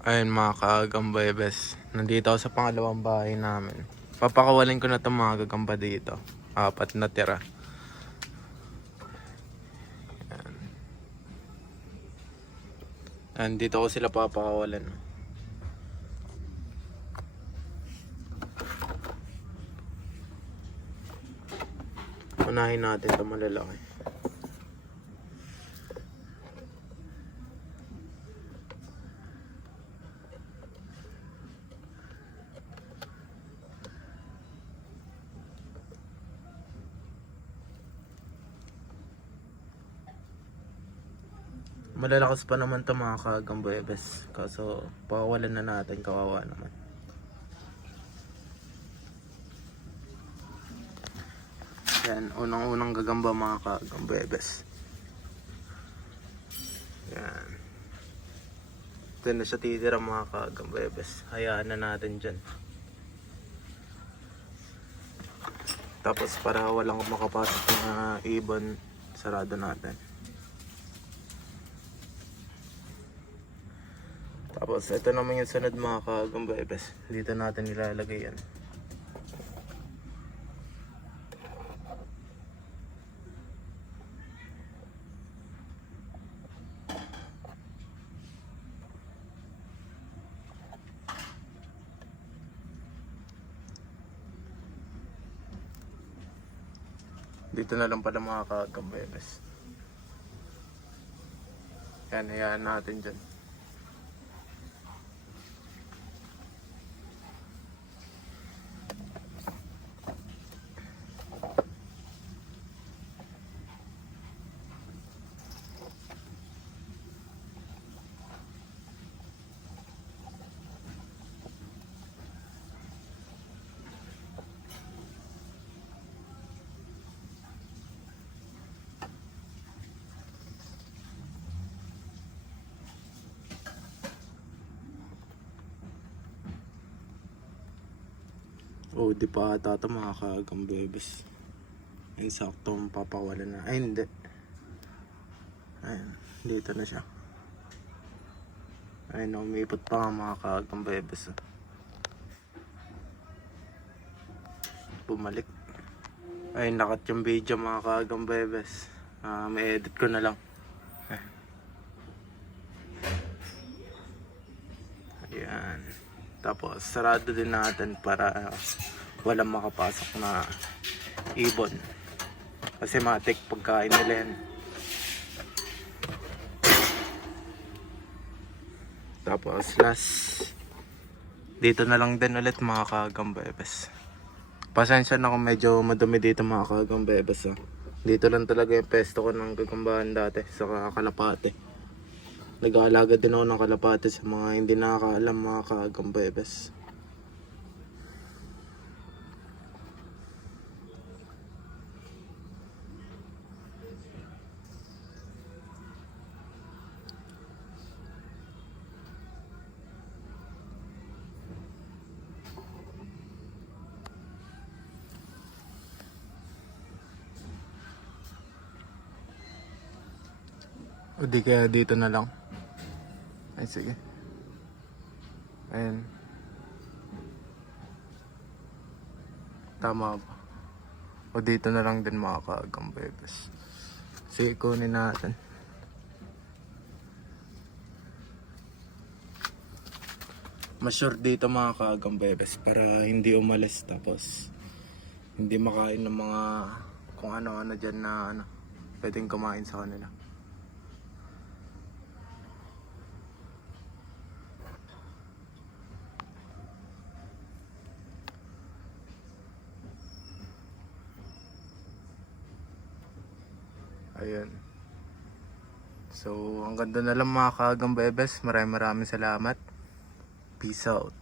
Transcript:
Ayun mga kagambebes. Nandito ako sa pangalawang bahay namin. Papakawalin ko na itong mga gagamba dito. Apat na tira. Yan. Yan, dito ko sila papakawalan. Unahin natin ito malalaki. Malalakas pa naman to mga kagambebes. Kaso pakawalan na natin kawawa naman. Yan, unang-unang gagamba mga kagambebes. Yan. Ito na siya titira mga kagambebes. Hayaan na natin dyan. Tapos para walang makapasok na ibon, sarado natin. Tapos ito naman yung sunod mga kagambebes. Dito natin nilalagay yan. Dito na lang pala mga kagambebes. Yan, hayaan natin dyan. Oh, di pa ata ito mga kagambebes. Ayun, saktong papawala na. Ay, hindi. Ayun, dito na siya. Ayun, umipot pa nga mga kagambebes. oh. Bumalik. Ayun, nakat yung video mga kagambebes. Ah, may edit ko na lang. Ayan. Tapos, sarado din natin para walang makapasok na ibon. Kasi matik pagkain nila yan. Tapos, last, dito na lang din ulit mga kagambebes. Pasensya na kung medyo madumi dito mga kagambebes. Oh. Dito lang talaga yung pesto ko ng gagambahan dati sa Kalapate. Nag-aalaga din ako ng kalapate sa mga hindi nakakaalam mga kagambebes. O di kaya dito na lang. Ay, sige. Ayan. Tama ba? O dito na lang din mga kagambebes. Sige, kunin natin. Mas sure dito mga kagambebes para hindi umalis tapos hindi makain ng mga kung ano-ano dyan na ano, pwedeng kumain sa kanila. Ayun. So, ang ganda na lang mga kagambebes. Maraming maraming salamat. Peace out.